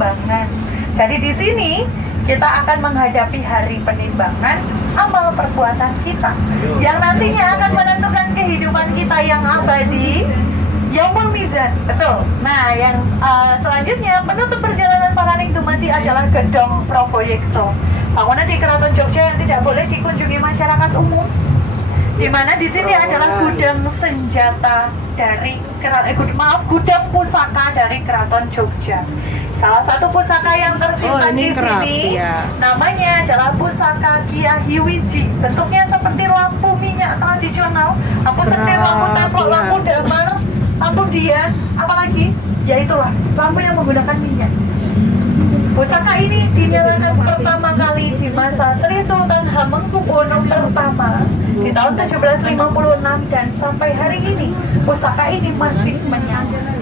penimbangan. Jadi di sini kita akan menghadapi hari penimbangan amal perbuatan kita yang nantinya akan menentukan kehidupan kita yang abadi, Yaumul Mizan. Betul. Nah, yang selanjutnya penutup perjalanan Paraning Dumadi adalah Gedong Proboyekso, bangunan di Keraton Jogja yang tidak boleh dikunjungi masyarakat umum, di mana di sini adalah gudang senjata dari gudang pusaka dari Keraton Jogja. Salah satu pusaka yang tersimpan di sini namanya adalah pusaka Ki Ahiwiji. Bentuknya seperti lampu minyak tradisional, lampu setir, lampu taplok, lampu damar, lampu dian, apalagi ya itulah lampu yang menggunakan minyak. Pusaka ini dinyalakan pertama kali di masa Sri Sultan Hamengkubuwono pertama di tahun 1756 dan sampai hari ini pusaka ini masih menyala.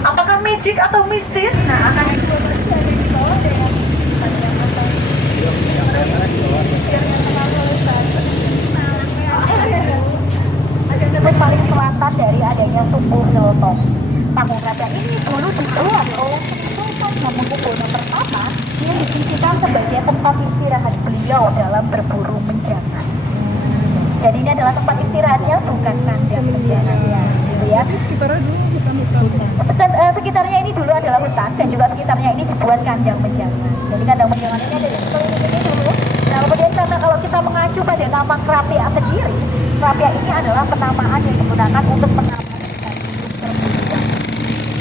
Apakah magic atau mistis? Nah, akan paling selatan dari adanya Sumbu Nyoto. Panggung Raja ini dulu dibuat oleh Sultan Hamengkubuwono pertama yang difungsikan sebagai tempat istirahat beliau dalam berburu menjangan. Jadi ini adalah tempat istirahatnya, bukan kandang menjangannya, gitu ya. Sekitarnya dulu bukan hutan. Sekitarnya ini dulu adalah hutan dan juga sekitarnya ini dibuat kandang menjangan. Jadi kandang menjangan ini ada di sekeliling ini dulu. Nah, kemudian karena kalau kita mengacu pada nama Krapia sendiri, Krapia ini adalah penamaan yang digunakan untuk menamai hutan perburuan.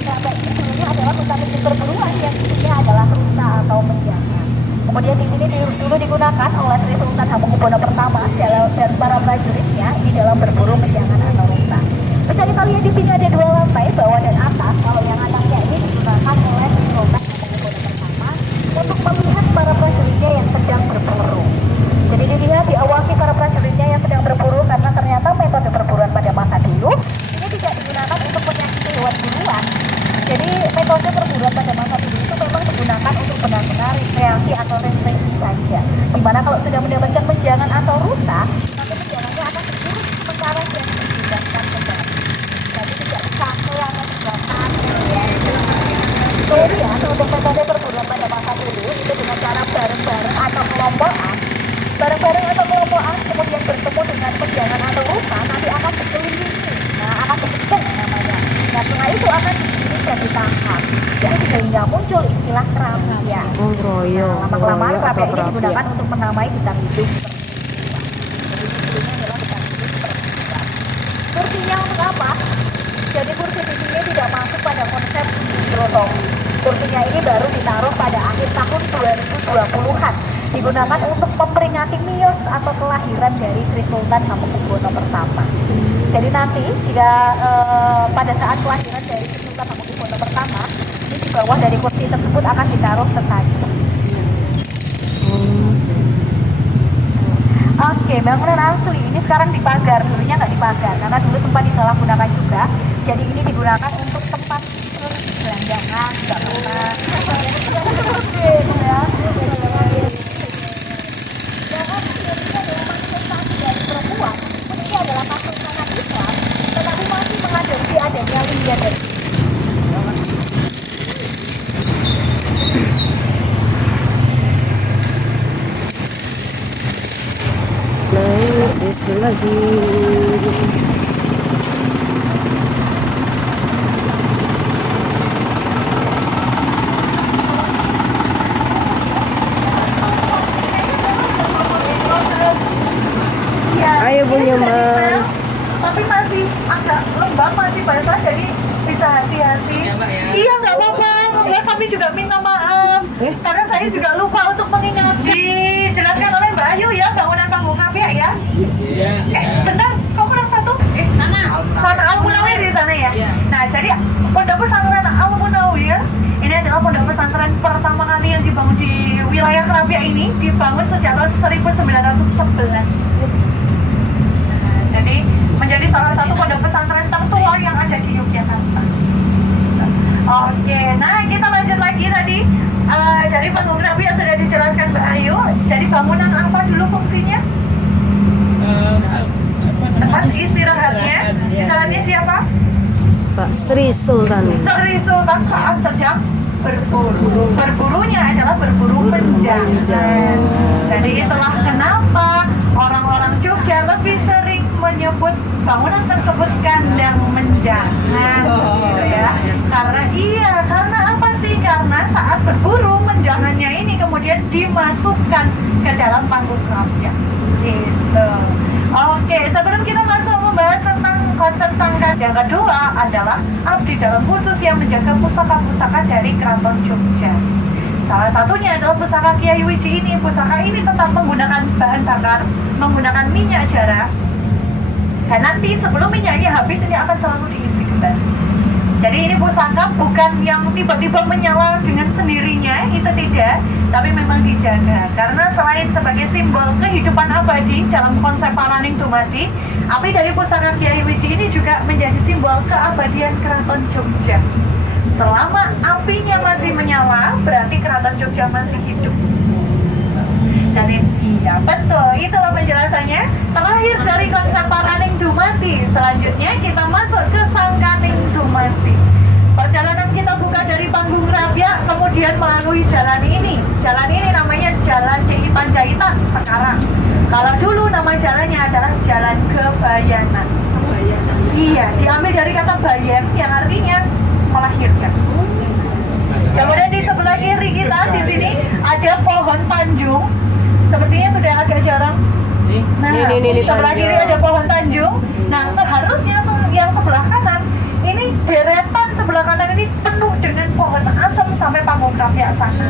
Krapia ini dulunya adalah hutan perburuan yang isinya adalah rusa atau menjangan. Kemudian di sini dulu digunakan oleh Sri Sultan Hamengkubuwono pertama dan para prajuritnya ini dalam berburu menjangan atau rusa. Bisa kita lihat di sini ada dua lantai, bawah dan atas. Kalau yang atasnya ini digunakan oleh Sri Sultan Hamengkubuwono pertama untuk melihat para prajuritnya yang sedang berburu. Jadi dilihat diawasi para prajuritnya yang sedang berburu karena ternyata metode perburuan pada masa dulu ini tidak digunakan untuk menyakiti hewan buruan. Jadi metode perburuan pada masa dulu itu memang digunakan untuk benar-benar rekreasi atau refleksi saja. Dimana kalau sudah mendapatkan menjangan atau rusa, nanti menjangannya akan berburu sementara dan dipindahkan kembali. Jadi tidak satu atau digunakan. Jadi ya, untuk metode perburuan pada masa dulu itu dengan cara bareng-bareng atau kelompokan. Bareng-bareng atau kelompokan kemudian bertemu dengan menjangan atau rusa, nanti akan berkeliling. Nah, akan berkepung namanya. Nah, setelah itu akan dan ditangkap. Jadi sehingga muncul istilah krapia. Lama-kelamaan krapia ini digunakan untuk menamai hutan hidup. Jadi judulnya adalah hutan hidup perburuan. Kursinya untuk apa? Jadi kursi di sini tidak masuk pada konsep filosofi. Kursinya ini baru ditaruh pada akhir tahun 2020-an. Digunakan untuk memperingati Miyos atau kelahiran dari Sri Sultan Hamengkubuwono pertama. Jadi nanti jika pada saat kelahiran dari Sri Sultan Hamengkubuwono pertama, ini di bawah dari kursi tersebut akan ditaruh sesaji. Oke, bangunan asli ini sekarang dipagar, dulunya nggak dipagar karena dulu sempat disalahgunakan juga. Jadi ini digunakan untuk tempat tidur, gelandangan, nggak pernah. Perempuan, ini adalah kasus sangat Islam, tetapi masih menghadapi adanya lingga dan lagi. Ayo Bu Nyoman. Tapi masih agak lembab, masih basah, jadi bisa hati-hati. Iya, nggak apa-apa. Ya, kami juga minta maaf karena saya juga lupa untuk mengingati. Jelaskan oleh Mbak Ayu ya, bangunan panggung Krapia ya. Bentar, kok kurang satu? Sana Al-Munawir di sana ya. Nah, jadi Pondok Pesantren Al-Munawir ini adalah pondok pesantren pertama kali yang dibangun di wilayah Krapia ini, dibangun sejak tahun 1911. Jadi menjadi salah satu pondok pesantren tertua yang ada di Yogyakarta. Oke, nah kita lanjut lagi tadi dari panggung Krapia sudah dijelaskan Mbak Ayu. Jadi bangunan apa dulu fungsinya? Tempat istirahatnya. Istirahatnya siapa? Pak Sri Sultan. Sri Sultan saat sedang berburu. Berburunya adalah berburu menjangan. Jadi itulah kenapa orang-orang Jogja lebih sering menyebut bangunan tersebut kandang menjangan, gitu ya. Karena apa sih? Karena saat berburu menjangannya ini kemudian dimasukkan ke dalam panggung rakyat. Gitu. Oke, sebelum kita masuk membahas tentang konsep sangkan, yang kedua adalah abdi dalam khusus yang menjaga pusaka-pusaka dari Keraton Jogja. Salah satunya adalah pusaka Kiai Wiji ini. Pusaka ini tetap menggunakan bahan bakar, menggunakan minyak jara. Dan nanti sebelum minyaknya habis ini akan selalu diisi kembali. Jadi ini pusaka bukan yang tiba-tiba menyala dengan sendirinya, itu tidak, tapi memang dijaga. Karena selain sebagai simbol kehidupan abadi dalam konsep Paraning Dumadi, api dari pusaka Kiai Wiji ini juga menjadi simbol keabadian Keraton Jogja. Selama apinya masih menyala, berarti Keraton Jogja masih hidup. Dan iya betul, itulah penjelasannya. Terakhir dari konsep Paraning Dumadi, selanjutnya kita masuk ke Sangkaning Dumadi. Perjalanan kita buka dari panggung Rabia, kemudian melalui jalan ini. Jalan ini namanya Jalan Dei Panjaitan sekarang. Kalau dulu nama jalannya adalah Jalan Kebayanan. Iya, diambil dari kata bayem yang artinya melahirkan. Kemudian di sebelah kiri kita di sini ada pohon tanjung. Sepertinya sudah agak jarang. Nah, ini sebelah kiri ada pohon tanjung. Nah, seharusnya yang sebelah kanan ini deretan sebelah kanan ini penuh dengan pohon asem sampai panggung rakyat sana.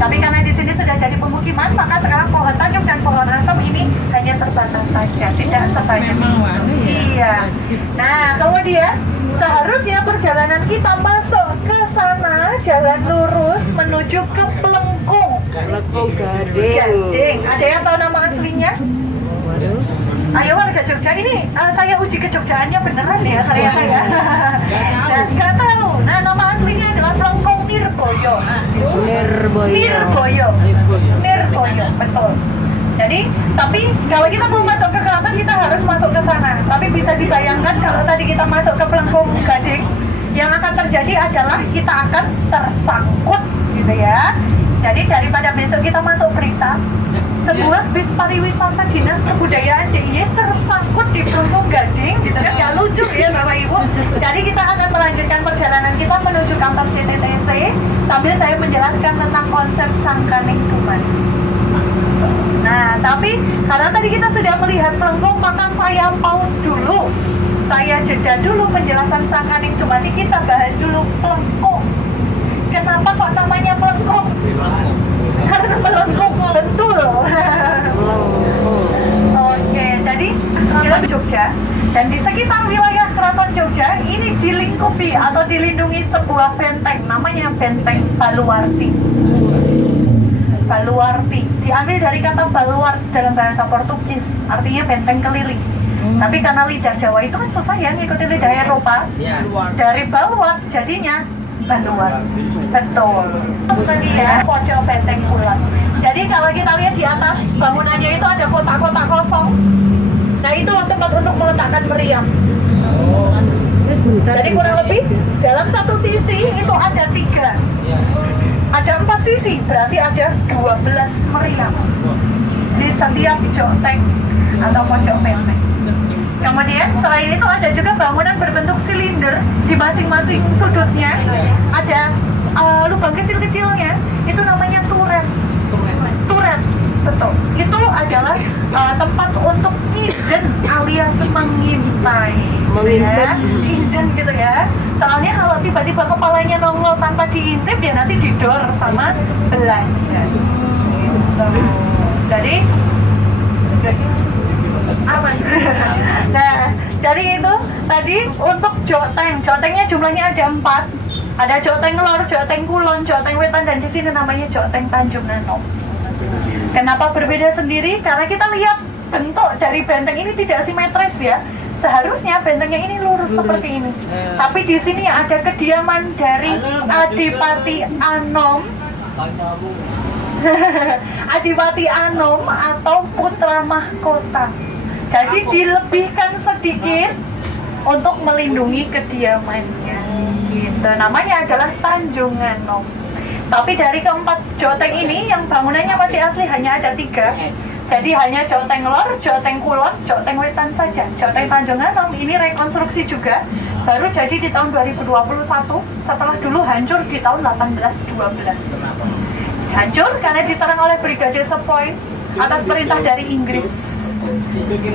Tapi karena di sini sudah jadi pemukiman, maka sekarang pohon tanjung dan pohon asem ini hanya terbatas saja, tidak sebanyak itu. Iya. Nah, kemudian seharusnya perjalanan kita masuk ke sana, jalan lurus menuju ke Plengkung. Plengkung Gading. Ada yang tahu nama aslinya? Waduh. Ayo warga Jogja ini, saya uji kejogjaannya beneran ya saya. Dan nggak tahu. Nah, nama aslinya adalah Plengkung Nirboyo. Nirboyo, betul. Jadi, tapi kalau kita mau masuk ke keraton kita harus masuk ke sana. Tapi bisa dibayangkan kalau tadi kita masuk ke Plengkung Gading, yang akan terjadi adalah kita akan tersangkut, gitu ya. Jadi daripada besok kita masuk berita, sebuah bis pariwisata dinas kebudayaan DIY tersangkut di Plengkung Gading, gitu kan? Gak lucu ya Bapak Ibu. Jadi kita akan melanjutkan perjalanan kita menuju kantor CTTC sambil saya menjelaskan tentang konsep Sangkaning Dumadi. Nah, tapi karena tadi kita sudah melihat Plengkung, maka saya pause dulu. Saya jeda dulu penjelasan Sangkaning Dumadi, kita bahas dulu Plengkung. Kenapa kok namanya Plengkung? Karena Plengkung, betul. Oke, jadi kita di Jogja dan di sekitar wilayah Keraton Jogja ini dilingkupi atau dilindungi sebuah benteng, namanya Benteng Baluwarti. Baluwarti diambil dari kata baluart dalam bahasa Portugis, artinya benteng keliling. Tapi karena lidah Jawa itu kan susah ya ngikuti lidah Eropa. Dari baluart jadinya Baluart. Betul. Tadi ya, pojok benteng kulon. Jadi kalau kita lihat di atas bangunannya itu ada kotak-kotak kosong. Nah, itu tempat untuk meletakkan meriam. Jadi kurang lebih dalam satu sisi itu ada 3. Ada 4 sisi, berarti ada 12 meriam di setiap joteng atau pojok benteng. Kemudian selain itu ada juga bangunan berbentuk silinder, di masing-masing sudutnya ada lubang kecil-kecilnya, itu namanya turret. Turret, betul. Itu adalah tempat untuk ijen alias mengintai. Ya, ijen gitu ya. Soalnya kalau tiba-tiba kepalanya nongol tanpa diintip, dia nanti didor sama Belanda. Gitu. Jadi aman. Nah, jadi itu tadi untuk jotengnya jumlahnya ada 4. Ada joteng lor, joteng kulon, joteng wetan, dan di sini namanya joteng Tanjung Nanom. Kenapa berbeda sendiri? Karena kita lihat bentuk dari benteng ini tidak simetris ya. Seharusnya bentengnya ini lurus seperti ini. Tapi di sini ada kediaman dari Adipati Anom. Adipati Anom atau Putra Mahkota. Jadi dilebihkan sedikit untuk melindungi kediamannya. Gitu. Namanya adalah Tanjung Nganom. Tapi dari keempat joteng ini yang bangunannya masih asli hanya ada 3. Jadi hanya Joteng Lor, Joteng Kulon, Joteng Wetan saja. Joteng Tanjung Nganom ini rekonstruksi juga baru jadi di tahun 2021 setelah dulu hancur di tahun 1812. Hancur karena diserang oleh Brigade Sepoy atas perintah dari Inggris.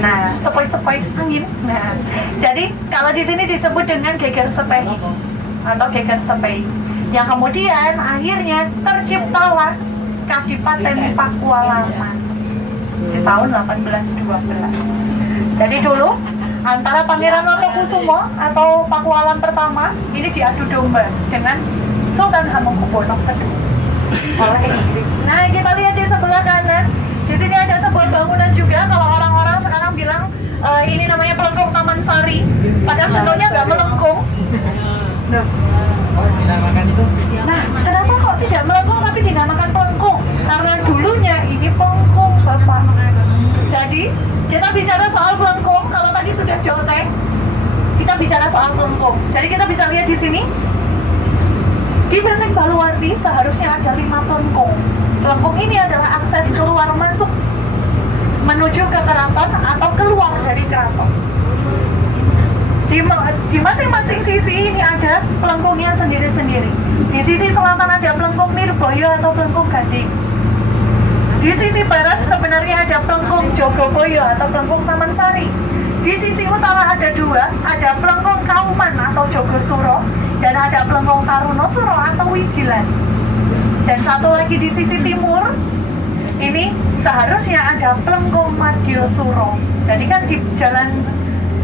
Nah, sepoi-sepoi angin. Nah, jadi kalau di sini disebut dengan Geger Sepei atau Geger Sepei. Yang kemudian akhirnya terciptalah Kadipaten Pakualaman di tahun 1812. Jadi dulu antara Pangeran Notokusumo atau Pakualam pertama ini diadu domba dengan Sultan Hamengkubuwono II oleh Inggris. Nah, kita lihat di sebelah kanan. Di sini ada sebuah bangunan juga. Kalau orang-orang sekarang bilang ini namanya Pelengkung Taman Sari, padahal bentuknya nggak melengkung. Nah, kenapa kok tidak melengkung tapi dinamakan pelengkung? Karena dulunya ini pelengkung, Bapak. Jadi, kita bicara soal pelengkung. Kalau tadi sudah joteng, kita bicara soal pelengkung. Jadi kita bisa lihat di sini. Di Benteng Baluwarti seharusnya ada 5 pelengkung. Pelengkung ini adalah akses keluar masuk menuju ke keraton atau keluar dari keraton. Di masing-masing sisi ini ada pelengkungnya sendiri-sendiri. Di sisi selatan ada pelengkung Nirboyo atau pelengkung Gading. Di sisi barat sebenarnya ada pelengkung Jogoboyo atau pelengkung Taman Sari. Di sisi utara ada 2, ada pelengkung Kauman atau Jogosuro dan ada pelengkung Tarunosuro atau Wijilan. Dan satu lagi di sisi timur ini seharusnya ada pelengkung Madiosuro. Jadi kan di jalan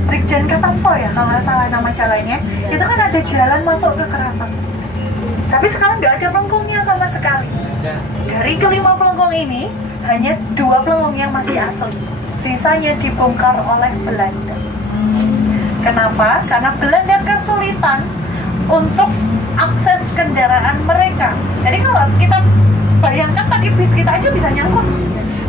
Brigjen Katamso ya kalau nggak salah nama jalannya, itu kan ada jalan masuk ke keraton. Tapi sekarang nggak ada pelengkungnya sama sekali. Dari kelima pelengkung ini hanya 2 pelengkung yang masih asli. Sisanya dibongkar oleh Belanda. Kenapa? Karena Belanda kesulitan untuk akses kendaraan mereka. Jadi kalau kita bayangkan tadi bis kita aja bisa nyangkut,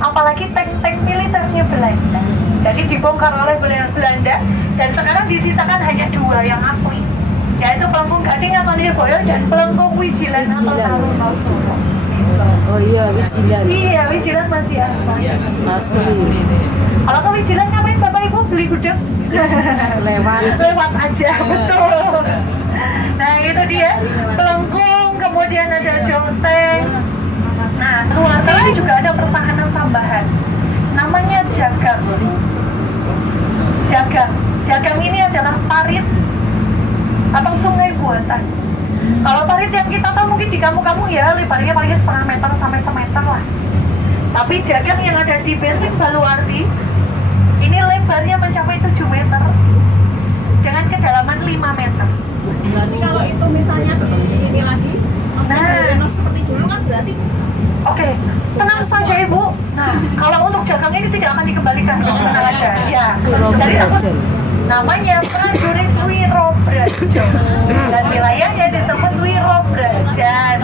apalagi tank-tank militernya Belanda. Jadi dibongkar oleh Belanda dan sekarang disisakan hanya 2 yang asli, yaitu pelengkung Gading atau Nirboyo dan pelengkung Wijilan atau Tarunosuro. Oh iya, Wijilan. Iya, Wijilan masih asli. Asli. Kalau ke Wijilan ngapain Bapak Ibu beli gudeg? Lewat aja, betul. Nah itu dia pelengkung, kemudian ada joteng. Nah, ini juga ada pertahanan tambahan. Namanya jagang. Jagang ini adalah parit atau sungai buatan. Kalau parit yang kita tahu mungkin di kamu-kamu ya lebarnya paling setengah meter sampai semeter lah. Tapi jagang yang ada di Benteng Baluwarti ini lebarnya mencapai 7 meter dengan kedalaman 5 meter. Berarti kalau itu misalnya ini lagi, maksudnya seperti dulu kan berarti Oke, tenang saja Ibu. Nah, kalau untuk jagang ini tidak akan dikembalikan, tenang aja. Ya, jadi namanya prajurit Wirobraja dan wilayahnya disebut Wirobrajan.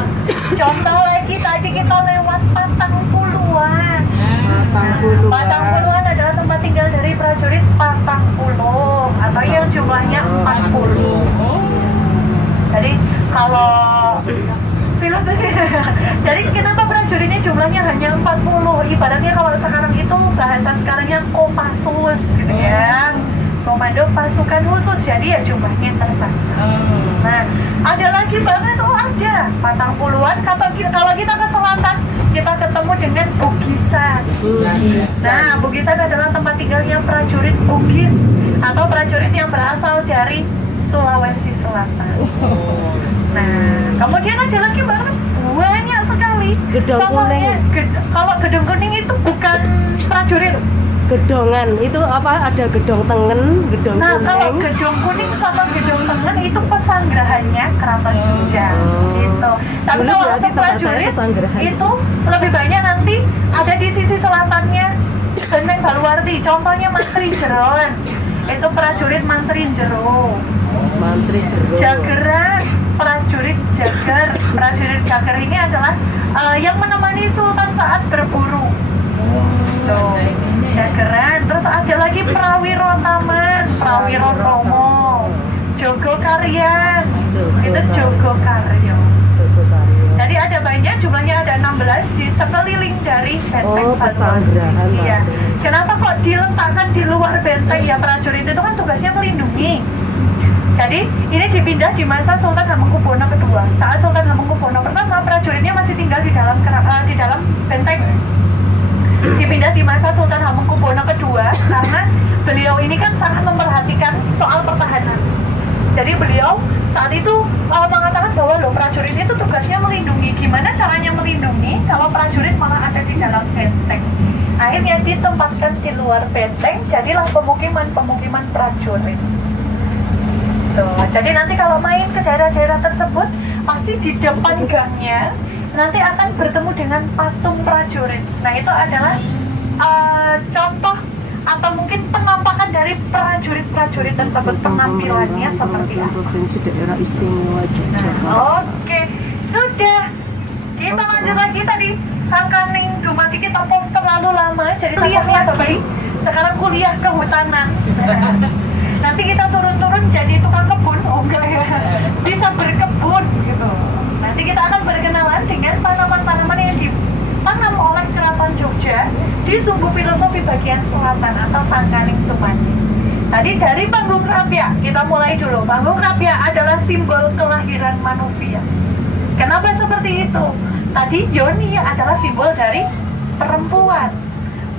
Contoh lagi tadi kita lewat Patang Puluhan. Patang Puluhan adalah tempat tinggal dari prajurit Patang Puluh atau yang jumlahnya 40. Jadi kalau filosofi, jadi kita tuh prajuritnya jumlahnya hanya 40. Ibaratnya kalau sekarang itu bahasa sekarangnya Kopassus gitu ya, komando pasukan khusus, jadi ya jumlahnya terbatas. Nah, ada lagi banget, ada Patang Puluhan. Kalau kita ke selatan, kita ketemu dengan Bugisan. Nah, Bugisan adalah tempat tinggalnya prajurit Bugis atau prajurit yang berasal dari Sulawesi Selatan. Nah, kemudian ada lagi banyak sekali. Gedong Kuning. Kalau Gedong Kuning itu bukan prajurit. Gedongan itu apa? Ada Gedong Tengen, Gedong Nah, Kuning. kalau Gedong Kuning sama Gedong Tengen itu pesanggrahannya Keraton Jogja. Gitu. Tapi Dulu kalau berarti untuk tempat saya prajurit pesanggrahan. itu lebih banyak nanti ada di sisi selatannya Benteng Baluwarti. Contohnya Mantri Jeron. Itu prajurit Mantri Jero. Mantri Jero. Jageran, prajurit Jager. Prajurit Jager ini adalah yang menemani Sultan saat berburu. Tuh, Jageran. Terus ada lagi Prawiro Taman, Prawiro Tomo. tarian. Itu Jogokaryo. Jadi ada banyak, jumlahnya ada 16 di sekeliling dari benteng Oh, pesanggerahan. Iya. Kenapa kok diletakkan di luar benteng ya? Prajurit itu kan tugasnya melindungi. Jadi ini dipindah di masa Sultan Hamengkubuwono II. Saat Sultan Hamengkubuwono I, prajuritnya masih tinggal di dalam benteng. Dipindah di masa Sultan Hamengkubuwono II karena beliau ini kan sangat memperhatikan soal pertahanan. Jadi beliau saat itu mengatakan bahwa loh, prajurit itu tugasnya melindungi. Gimana caranya melindungi kalau prajurit malah ada di dalam benteng? Akhirnya ditempatkan di luar benteng, jadilah pemukiman-pemukiman prajurit. Tuh, jadi nanti kalau main ke daerah-daerah tersebut, pasti di depan gangnya nanti akan bertemu dengan patung prajurit. Nah itu adalah contoh atau mungkin penampakan dari prajurit-prajurit tersebut, penampilannya seperti apa. Provinsi Daerah Istimewa Yogyakarta. Oke, sudah. Kita lanjut lagi tadi. Sangkaning Dumati kita pos terlalu lama, jadi kuliah lagi. Sekarang kuliah kehutanan. Nanti kita turun-turun jadi tukang kebun, oh enggak ya? Bisa berkebun gitu. Nanti kita akan berkenalan dengan tanaman-tanaman yang ditanam oleh Keraton Jogja di Sumbu Filosofi bagian selatan atau Sangkaning Dumati. Tadi dari Panggung Krapyak, kita mulai dulu. Panggung Krapyak adalah simbol kelahiran manusia. Kenapa seperti itu? Tadi Yoni adalah simbol dari perempuan.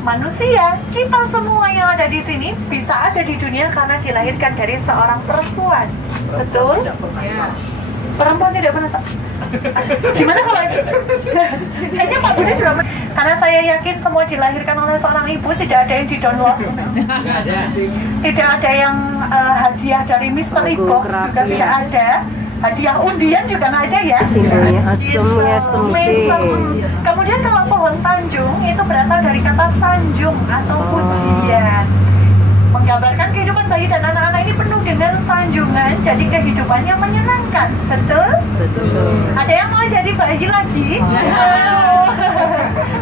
Manusia, kita semua yang ada di sini bisa ada di dunia karena dilahirkan dari seorang perempuan. Betul? Perempuan tidak pernah. Gimana kalau kayaknya Pak Budi juga karena saya yakin semua dilahirkan oleh seorang ibu, tidak ada yang di-download. Tidak ada yang hadiah dari Mystery Box juga tidak ada. Hadiah undian juga nggak ada ya. Simbolnya asem ya Mesem. Kemudian kalau pohon tanjung itu berasal dari kata sanjung atau pujian, menggambarkan kehidupan bayi dan anak-anak ini penuh dengan sanjungan, jadi kehidupannya menyenangkan. Betul? Betul. Ada yang mau jadi bayi lagi?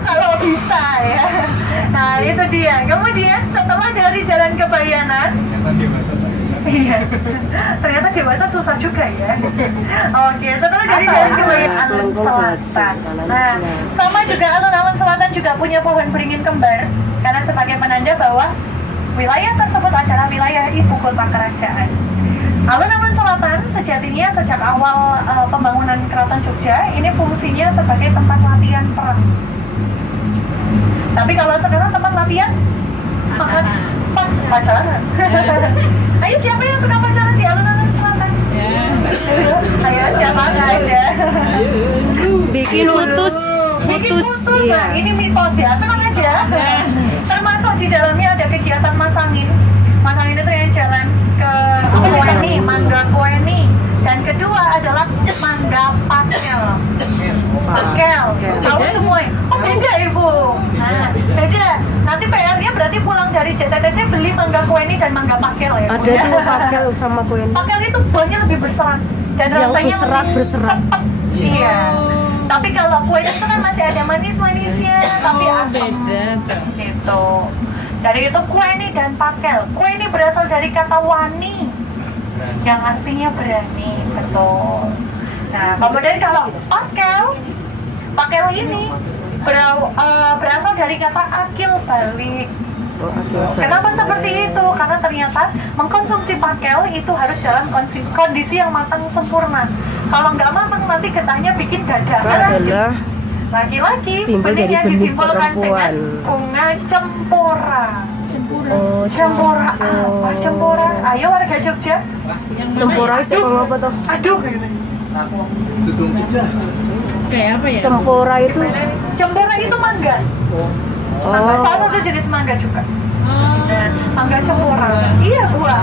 Kalau bisa ya. Nah itu dia. Kemudian setelah dari Jalan Kebayanan, iya, ternyata dewasa susah juga ya. Oke, setelah dari Jalan Kebayanan Alun Selatan. Nah, sama juga alun-alun selatan juga punya pohon beringin kembar karena sebagai penanda bahwa wilayah tersebut adalah wilayah ibu kota kerajaan. Alun-alun selatan sejatinya sejak awal pembangunan Keraton Jogja ini fungsinya sebagai tempat latihan perang. Tapi kalau sekarang tempat latihan pacaran. Ayo siapa yang suka pacaran di alun-alun selatan? Ayo siapa nggak ada? Bikin putus. Nah, ini mitos ya, tenang aja. Termasuk di dalamnya ada kegiatan masangin. Masangin itu yang jalan ke Kueni, Mangga Kueni. Dan kedua adalah Mangga Pakel. Pakel, tahu semua ya? Oh beda ibu. Nah, beda. Nanti PR-nya berarti pulang dari JTTC beli Mangga Kueni dan Mangga Pakel ya. Ada tuh pakel sama kueni. Pakel itu buahnya lebih besar dan Yang rasanya berserak. sepet. Iya. Tapi kalau kue itu kan masih ada manis-manisnya, tapi asam. Gitu. Jadi itu kueni dan pakel. Kueni berasal dari kata wani, yang artinya berani, betul. Nah, kemudian kalau pakel ini berasal dari kata akil balik. Kenapa seperti itu? Karena ternyata mengkonsumsi pakel itu harus dalam kondisi yang matang sempurna. Kalau nggak matang nanti getahnya bikin dada. Adalah Lagi-lagi simbol dari benihnya benih disimbolkan dengan perempuan. bunga cempora. Oh, Cempora apa cempora? Ayo warga Jogja. Cempora itu apa tuh? Aduh. Kayak apa ya? Cempora itu. Cempora itu mangga. Mangga salah satu jenis mangga juga. Nah, mangga cempora. Iya buah.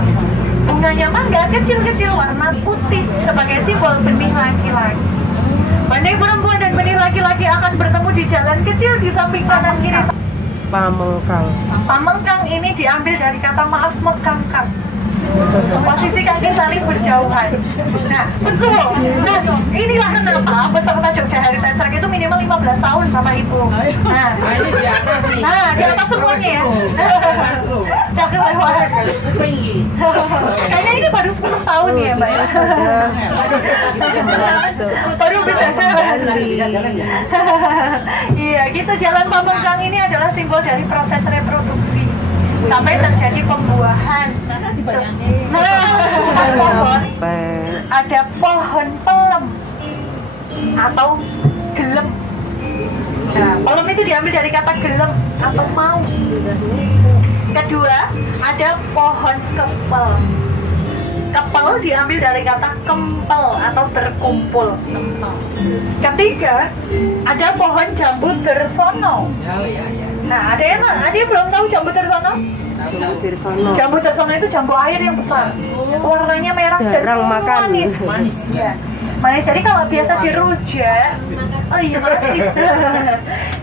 Bunganya mangga kecil-kecil warna putih sebagai simbol benih laki-laki. Benih perempuan dan benih laki-laki akan bertemu di jalan kecil di samping kanan kiri. Pamengkang. Pamengkang ini diambil dari kata maaf mekangkang. Posisi kaki saling berjauhan. Nah, betul. Nah, inilah kenapa peserta Jogja Heritage Track itu minimal 15 tahun sama ibu. Nah, Di atas nih. nah di atas semuanya ya. Tapi lewat. Kayaknya ini baru 10 tahun ya, Mbak ya. Baru bisa jalan. Iya, gitu. Jalan Pamengkang ini adalah simbol dari proses reproduksi sampai terjadi pembuahan. Ada pohon pelem atau gelem. Nah, pelem itu diambil dari kata gelem atau mau. Kedua, ada pohon kepel. Kepel diambil dari kata kempel atau berkumpul. Ketiga, ada pohon jambu tersono. Nah, ada yang belum tahu jambu tersono? Jambu tersono itu jambu air yang besar. Warnanya merah Jarang dan makan. manis. Ya. Manis. Jadi kalau biasa dirujak, oh iya makasih.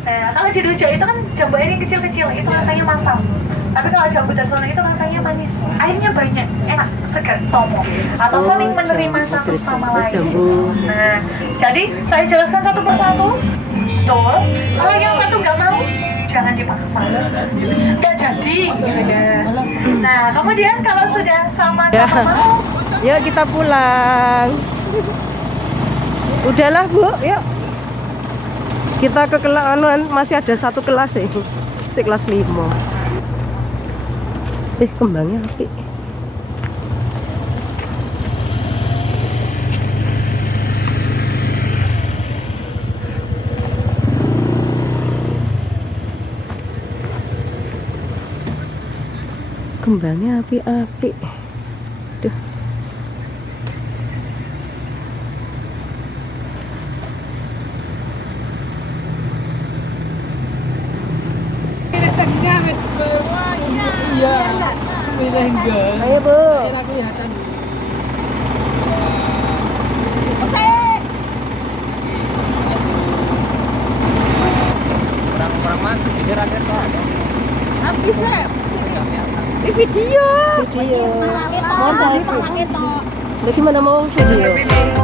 Nah, kalau dirujak itu kan jambu air yang kecil-kecil, itu rasanya masam. Tapi kalau jambu tersono itu rasanya manis, airnya banyak, enak, segar, tomo, atau saling menerima satu sama lain. Nah, jadi saya jelaskan satu persatu. Tuh, kalau yang satu nggak mau, jangan dipaksa, nggak jadi. Nah, kemudian kalau sudah sama-sama mau, Yuk kita pulang. Udahlah Bu, yuk. Kita ke kelas, masih ada satu kelas ya, si kelas 5. Kembangnya api. Kembangnya api-api. Duh. Ayo Bu. Kurang masuk di rakyat Di video. Mau selfie. Bagaimana mau video?